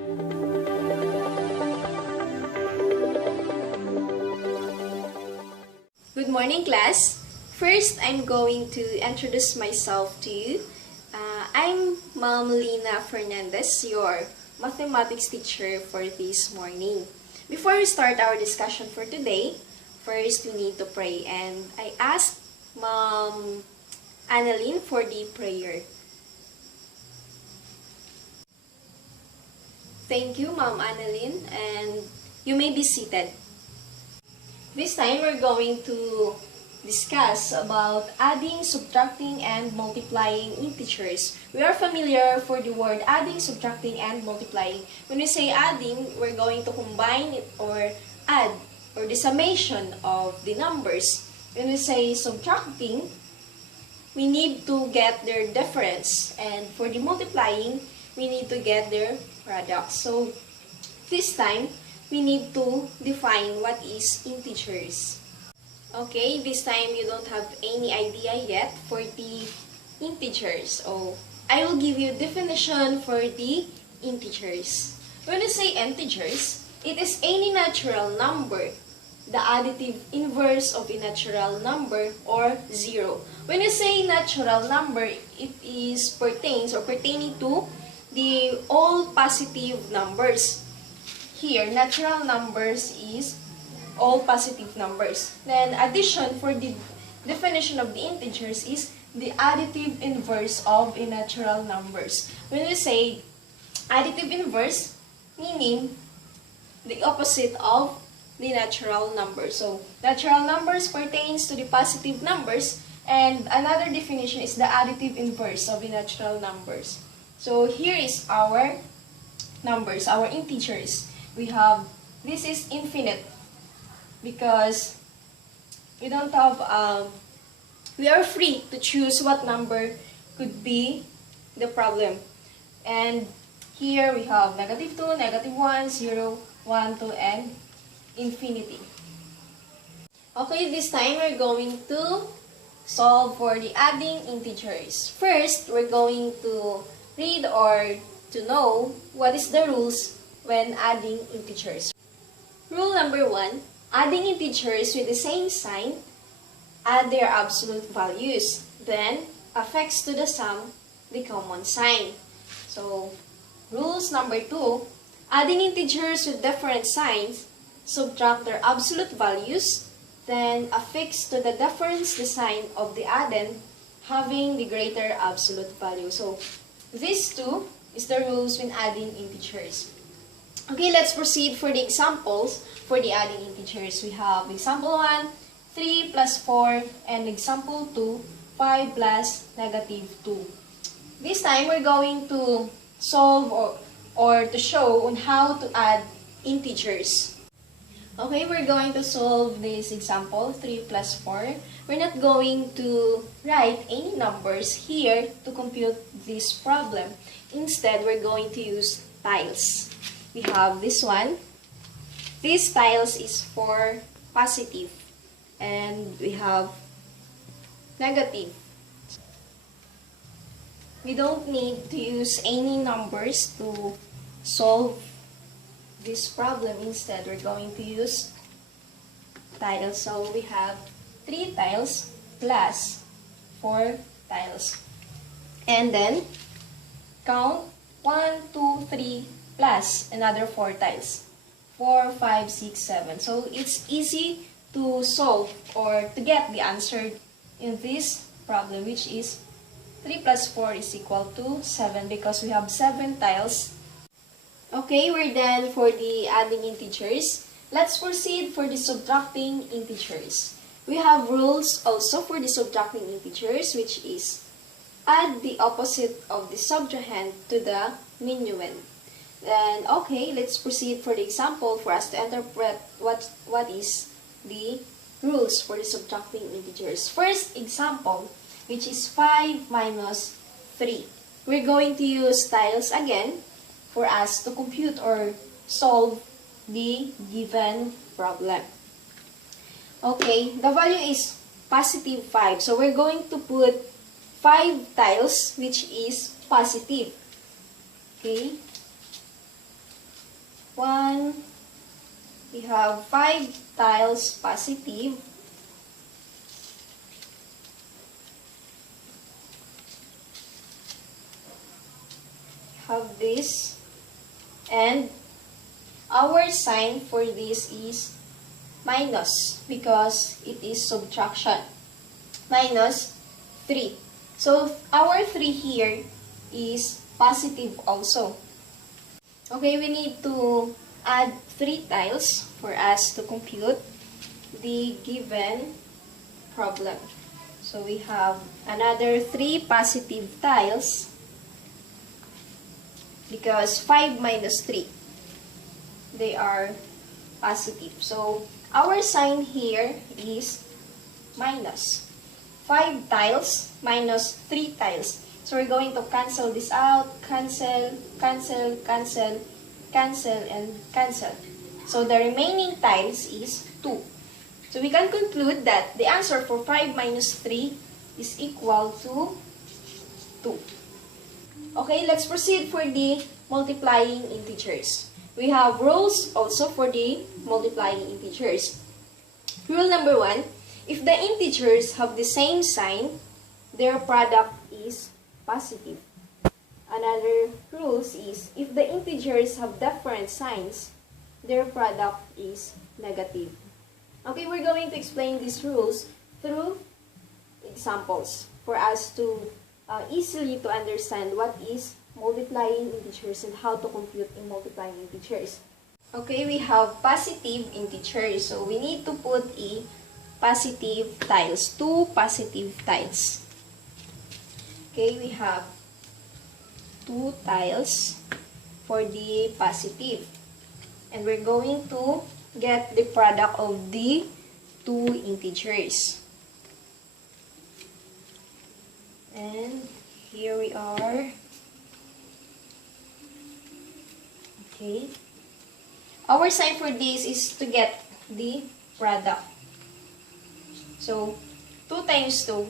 Good morning, class. First, I'm going to introduce myself to you. I'm Ma'am Lina Fernandez, your mathematics teacher for this morning. Before we start our discussion for today, first we need to pray, and I ask Ma'am Annalyn for the prayer. Thank you, Ma'am Annalyn, and you may be seated. This time, we're going to discuss about adding, subtracting, and multiplying integers. We are familiar for the word adding, subtracting, and multiplying. When we say adding, we're going to combine it or add, or the summation of the numbers. When we say subtracting, we need to get their difference. And for the multiplying, we need to get their product. So, this time, we need to define what is integers. Okay, this time you don't have any idea yet for the integers. So, I will give you definition for the integers. When you say integers, it is any natural number, the additive inverse of a natural number, or zero. When you say natural number, it is pertaining to the all positive numbers. Here, natural numbers is all positive numbers. Then, addition for the definition of the integers is the additive inverse of a natural numbers. When we say additive inverse, meaning the opposite of the natural numbers. So, natural numbers pertains to the positive numbers, and another definition is the additive inverse of the natural numbers. So, here is our numbers, our integers. We have, this is infinite because we don't have, we are free to choose what number could be the problem. And here we have negative 2, negative 1, 0, 1, 2, and infinity. Okay, this time we're going to solve for the adding integers. First, we're going to read or to know what is the rules when adding integers. Rule number 1, adding integers with the same sign, add their absolute values. Then, affix to the sum the common sign. So, rules number 2, adding integers with different signs, subtract their absolute values, then affix to the difference the sign of the addend having the greater absolute value. So, these two is the rules when adding integers. Okay, let's proceed for the examples for the adding integers. We have example 1, 3 plus 4, and example 2, 5 plus negative 2. This time, we're going to solve or to show on how to add integers. Okay, we're going to solve this example, 3 plus 4. We're not going to write any numbers here to compute this problem. Instead, we're going to use tiles. We have this one. This tiles is for positive. And we have negative. We don't need to use any numbers to solve this problem. Instead, we're going to use tiles. So, we have 3 tiles plus 4 tiles. And then, count 1, 2, 3 plus another 4 tiles. 4, 5, 6, 7. So, it's easy to solve or to get the answer in this problem, which is 3 plus 4 is equal to 7 because we have 7 tiles. Okay, we're done for the adding integers. Let's proceed for the subtracting integers. We have rules also for the subtracting integers, which is add the opposite of the subtrahend to the minuend. Then, okay, let's proceed for the example for us to interpret what is the rules for the subtracting integers. First example, which is 5 minus 3. We're going to use tiles again for us to compute or solve the given problem. Okay, the value is positive 5. So, we're going to put 5 tiles, which is positive. Okay. We have 5 tiles positive. Have this, and our sign for this is minus because it is subtraction. Minus 3. So our 3 here is positive also. Okay, we need to add 3 tiles for us to compute the given problem. So we have another 3 positive tiles because 5 minus 3, they are positive. So our sign here is minus. 5 tiles minus 3 tiles. So we're going to cancel this out. Cancel, cancel, cancel, cancel, and cancel. So the remaining tiles is 2. So we can conclude that the answer for 5 minus 3 is equal to 2. Okay, let's proceed for the multiplying integers. We have rules also for the multiplying integers. Rule number 1, if the integers have the same sign, their product is positive. Another rule is if the integers have different signs, their product is negative. Okay, we're going to explain these rules through examples for us to easily to understand what is multiplying integers and how to compute in multiplying integers. Okay, we have positive integers. So we need to put a positive tiles, 2 positive tiles. Okay, we have 2 tiles for the positive. And we're going to get the product of the 2 integers. And here we are. Okay. Our sign for this is to get the product. So, 2 times 2,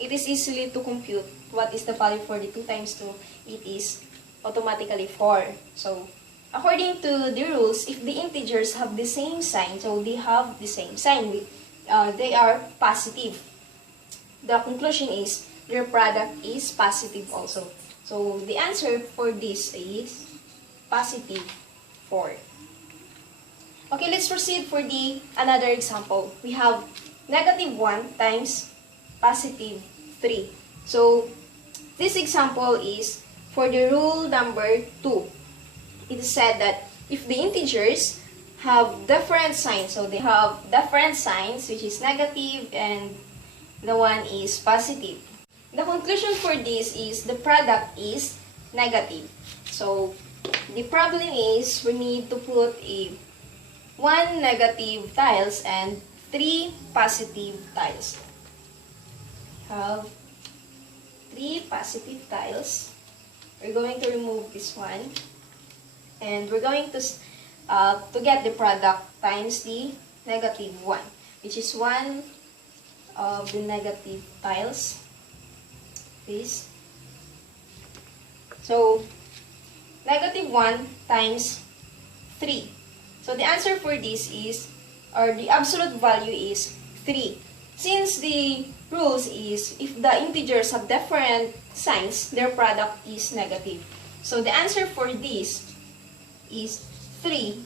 it is easily to compute what is the value for the 2 times 2. It is automatically 4. So, according to the rules, if the integers have the same sign, so they have the same sign, they are positive. The conclusion is their product is positive also. So, the answer for this is positive 4. Okay, let's proceed for the another example. We have negative 1 times positive 3. So, this example is for the rule number 2. It is said that if the integers have different signs, so they have different signs which is negative and the one is positive. The conclusion for this is the product is negative. So, the problem is we need to put a 1 negative tiles and 3 positive tiles. We have 3 positive tiles. We're going to remove this one. And we're going to get the product times the negative 1, which is 1 of the negative tiles. This. So, negative 1 times 3. So, the answer for this is, or the absolute value is 3. Since the rules is, if the integers have different signs, their product is negative. So, the answer for this is 3.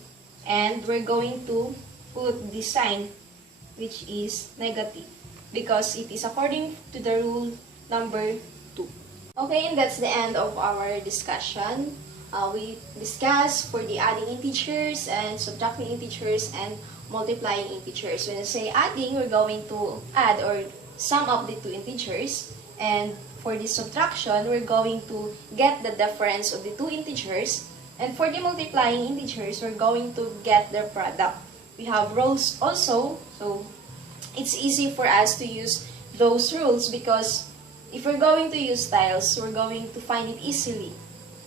And we're going to put the sign, which is negative, because it is according to the rule number 2. Okay, and that's the end of our discussion. We discussed for the adding integers and subtracting integers and multiplying integers. When I say adding, we're going to add or sum up the 2 integers. And for the subtraction, we're going to get the difference of the 2 integers. And for the multiplying integers, we're going to get their product. We have rows also, so it's easy for us to use those rules because if we're going to use tiles, we're going to find it easily.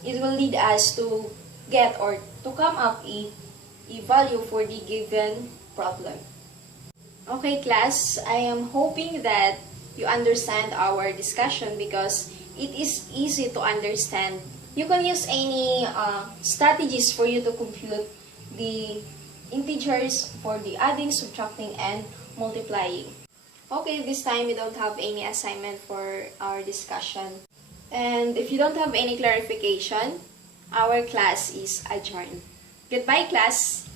It will lead us to get or to come up a value for the given problem. Okay, class, I am hoping that you understand our discussion because it is easy to understand. You can use any strategies for you to compute the integers for the adding, subtracting, and multiplying. Okay, this time we don't have any assignment for our discussion. And if you don't have any clarification, our class is adjourned. Goodbye, class!